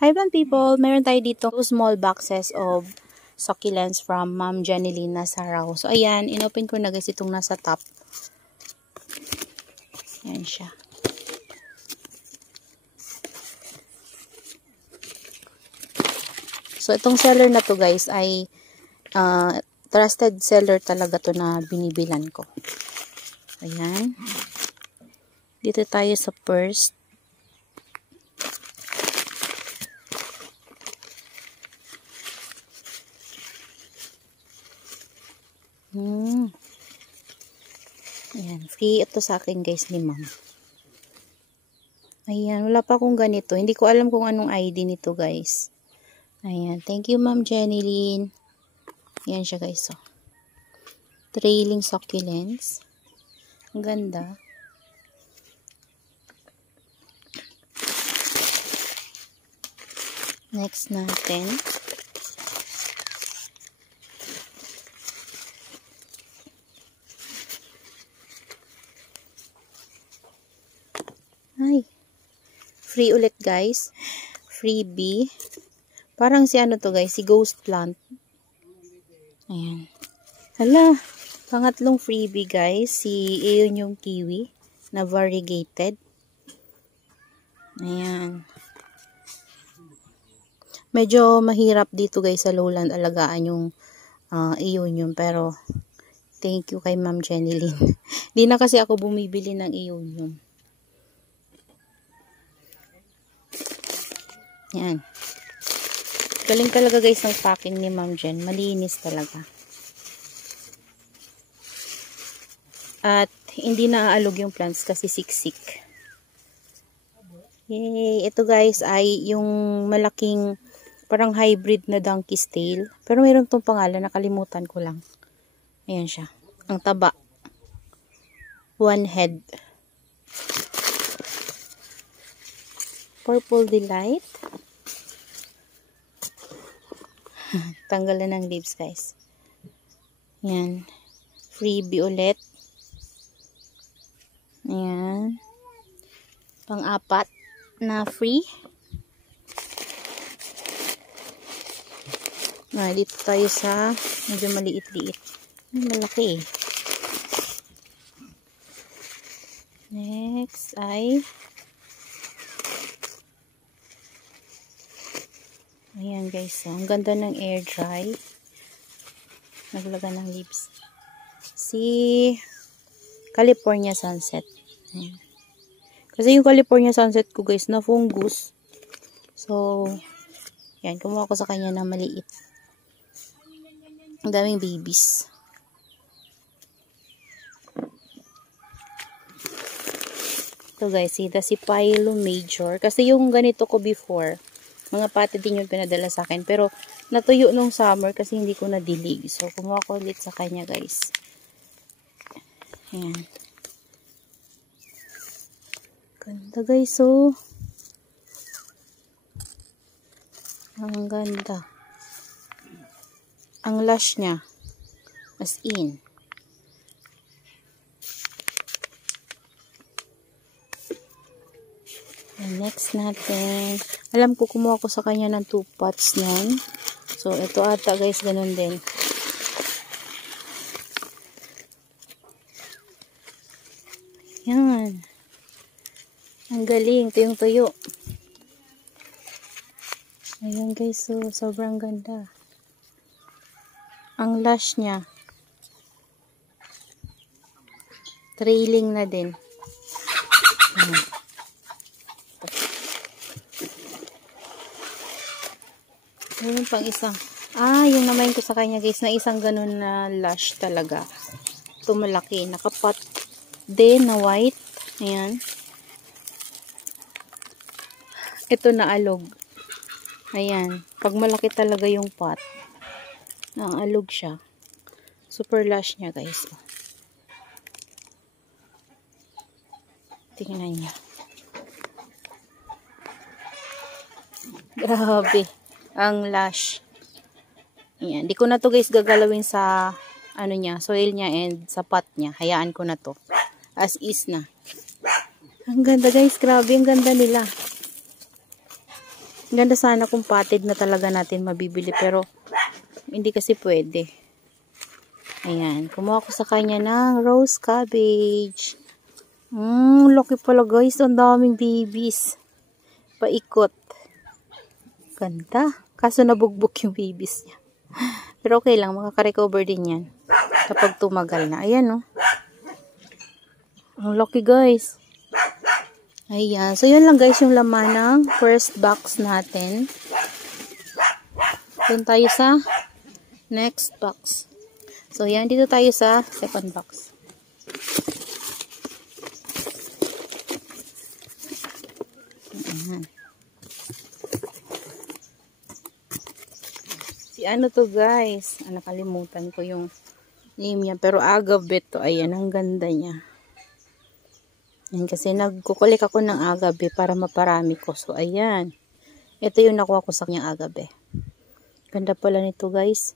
Hi bang people! Meron tayo dito small boxes of succulents from Ma'am Janeline Nasaraw. So ayan, inopen ko na guys itong nasa top. Ayan siya. So itong seller na to guys ay trusted seller talaga to na binibilan ko. Ayan. Dito tayo sa first. Ayan, free ito sa akin guys ni ma'am. Ayan, wala pa akong ganito. Hindi ko alam kung anong ID nito guys. Ayan, thank you Ma'am Janeline. Ayan siya guys. So. Trailing succulents. Ang ganda. Next natin. Ay. Free ulit guys. Freebie. Parang si ano to guys, si Ghost Plant. Ayan. Hala, pangatlong freebie guys, si Aeon yung kiwi na variegated. Ayan. Medyo mahirap dito guys sa lowland alagaan yung Aeon yun, pero thank you kay Ma'am Janeline. Di na kasi ako bumibili ng Aeon yun. Ayan. Galing talaga guys ng packing ni Ma'am Jen. Malinis talaga. At hindi naaalog yung plants kasi siksik. Yay! Ito guys ay yung malaking parang hybrid na donkey's tail. Pero mayroon tong pangalan. Nakalimutan ko lang. Ayan siya. Ang taba. One head. Purple Delight. Tanggalan ng leaves guys. Ayan. Freebie ulit. Ayan. Pang-apat na free. Dito tayo sa medyo maliit-liit. Malaki eh. Next ay ayan guys, ang ganda ng air dry. Naglaga ng leaves. Si California Sunset. Ayan. Kasi yung California Sunset ko guys na fungus. So, yan, kumuha ko sa kanya ng maliit. Ang daming babies. Ito guys, si Philo Major. Kasi yung ganito ko before, mga pati din yung pinadala sa akin. Pero, natuyo nung summer kasi hindi ko nadilig. So, kumuha ko ulit sa kanya, guys. Ayan. Ganda, guys. So, ang ganda. Ang lush niya. As in. And next natin. Alam ko, kumuha ko sa kanya ng 2 pots niyan. So, ito ata guys, ganun din. Yan. Ang galing. Ito yung tuyo. Ayan guys, so, sobrang ganda. Ang lush niya. Trailing na din. Ayan. Meron pang isang. Yung namayin ko sa kanya guys, na isang ganun na lush talaga. Ito malaki. Nakapot din na white. Ayan. Ito na alog. Ayan. Pag malaki talaga yung pot, alog siya. Super lush niya guys. Tingnan niya. Grabe. Ang lush. Ayan. Di ko na to guys gagalawin sa ano niya, soil niya and sa pot niya. Hayaan ko na to. As is na. Ang ganda guys. Grabe. Ang ganda nila. Ganda sana kung potted na talaga natin mabibili, pero hindi kasi pwede. Ayan, kumuha ko sa kanya ng rose cabbage. Laki pala guys, ang daming babies. Paikot. Ganda. Kaso nabugbog yung babies niya. Pero okay lang, makaka-recover din yan kapag tumagal na. Ayan, oh. Ang laki guys. Ayan. So, yun lang guys yung laman ng first box natin. Doon tayo sa next box. So, yan. Dito tayo sa second box. Ayan. Si ano to guys? Nakalimutan ko yung name niya. Pero agave to. Ayan. Ang ganda niya. Yan, kasi nagkukulik ako ng agave para maparami ko. So, ayan. Ito yung nakuha ko sa kanyang agave. Ganda pala nito, guys.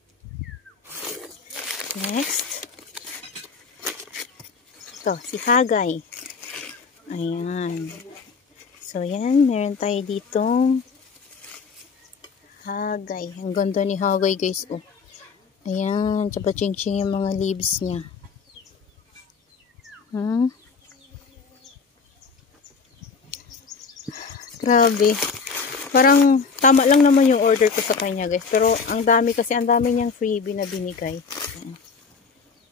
Next. Ito, si Hagay. Ayan. So, yan. Meron tayo ditong Hagay. Ang ganda ni Hagay, guys. Oh. Ayan. Tsaba ching-ching yung mga leaves niya. Grabe. Parang tama lang naman yung order ko sa kanya guys. Pero ang dami kasi, ang dami niyang freebie na binigay.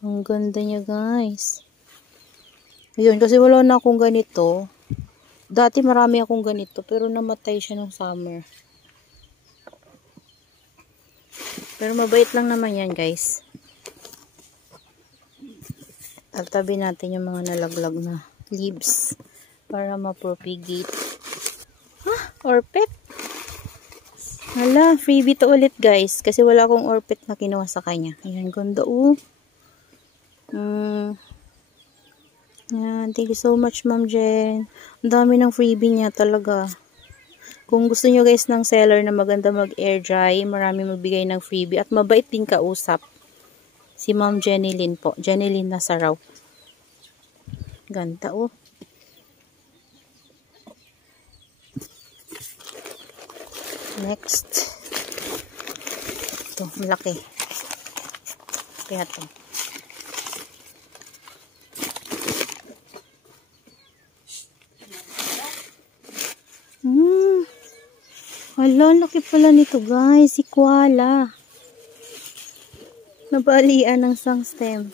Ang ganda niya guys. Ayun, kasi wala na akong ganito. Dati marami akong ganito pero namatay siya nung summer. Pero mabait lang naman yan guys. Tatabi natin yung mga nalaglag na leaves para ma-propagate. Orpet. Hala, freebie to ulit guys. Kasi wala akong orpet na kinuha sa kanya. Ayan, ganda oh. Ayan, thank you so much Ma'am Jen. Ang dami ng freebie niya talaga. Kung gusto nyo guys ng seller na maganda mag-air dry, marami magbigay ng freebie. At mabait din kausap. Si Ma'am Jenilyn po. Jenilyn Nasaraw. Ganda oh. Next. Ito, malaki. Kaya ito. Hala, laki pala nito guys. Si koala. Nabalian ng sang stem.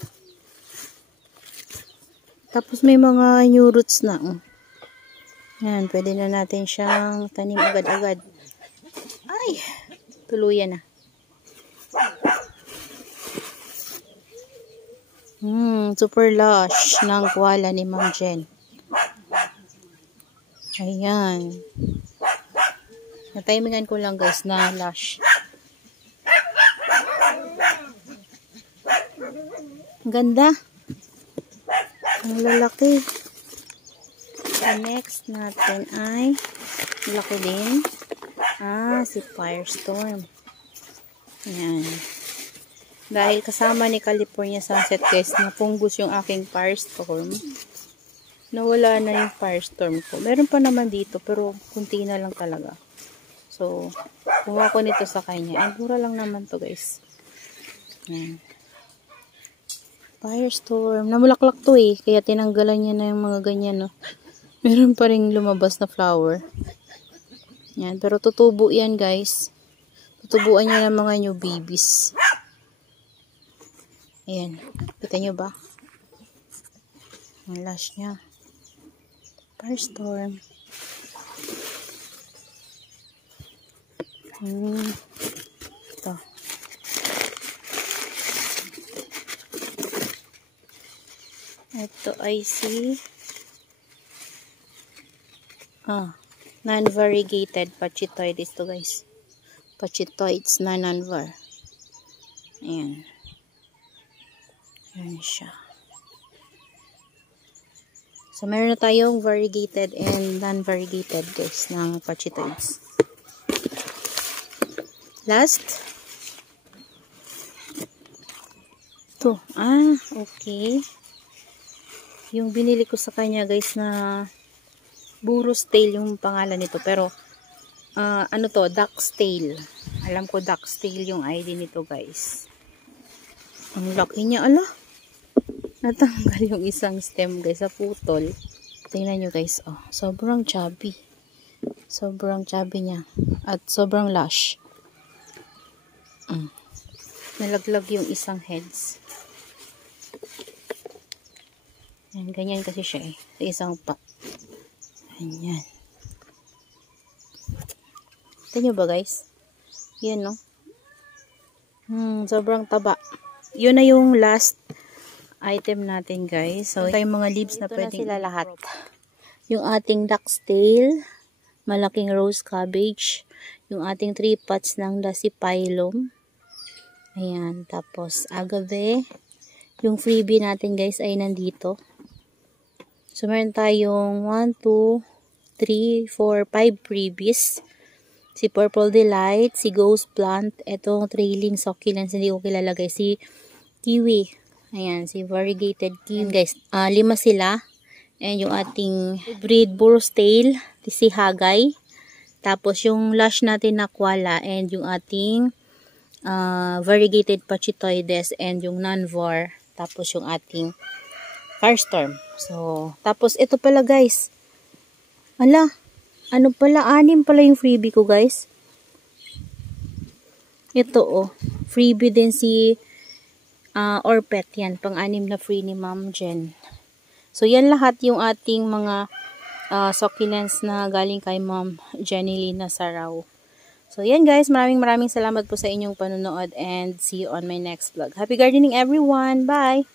Tapos may mga new roots na. Yan, pwede na natin siyang tanim agad-agad. Ay, tuluyan na. Super lush ng koala ni Ma'am Jen. Ayan. Natimingan ko lang guys na lush. Ang ganda. Ang lalaki. So, next natin ay laki din. Si Firestorm. Ayan. Dahil kasama ni California Sunset guys, napunggos yung aking Firestorm. Nawala na yung Firestorm ko. Meron pa naman dito, pero kunti na lang talaga. So, kumuha ko nito sa kanya. Ay, mura lang naman to guys. Ayan. Firestorm. Namulaklak to eh. Kaya tinanggalan niya na yung mga ganyan, no. Meron pa rin lumabas na flower. Yan. Pero tutubo yan, guys. Tutubuan niya ng mga new babies. Ayan. Kita nyo ba? Ang lush niya. Firestorm. Ito. Ito ay si non-variegated pachitoides to guys. Pachitoides na non-var. Ayan. Ayan siya. So, meron na tayong variegated and non-variegated guys ng pachitoides. Last. Ito. Okay. Yung binili ko sa kanya guys na Burros Tail yung pangalan nito. Pero ano to, duck's tail. Alam ko duck's tail yung ID nito guys. Ang laki niya, ala. Natanggal yung isang stem guys sa putol. Tingnan nyo guys, oh, sobrang chubby. Sobrang chubby niya. At sobrang lush. Nalaglag yung isang heads. Yan, ganyan kasi siya eh. Sa isang pa. Ganyan. Ito nyo ba guys? Yan no. Sobrang taba. Yun na yung last item natin guys. So, ito yung mga leaves na pwedeng sila lahat. Yung ating duck's tail, malaking rose cabbage, yung ating 3 pots ng dasypilum. Ayan. Tapos, agave. Yung freebie natin guys ay nandito. So, meron tayong 1, 2, 3, 4, 5 freebies. Si Purple Delight, si Ghost Plant, etong trailing succulents, hindi ko kilala guys, si Kiwi, ayan, si Variegated Kiwi guys, 5 sila, and yung ating breed Burro's Tail, si Hagay, tapos yung lush natin na Koala, and yung ating Variegated Pachitoides, and yung Non-Var, tapos yung ating Firestorm. So, tapos ito pala guys, ala, ano pala, 6 pala yung freebie ko guys. Ito oh, freebie din si Orpet, yan, pang-6 na free ni Ma'am Jen. So yan lahat yung ating mga succulents na galing kay Ma'am Jenny Lina Saraw. So yan guys, maraming salamat po sa inyong panonood and see you on my next vlog. Happy gardening everyone, bye!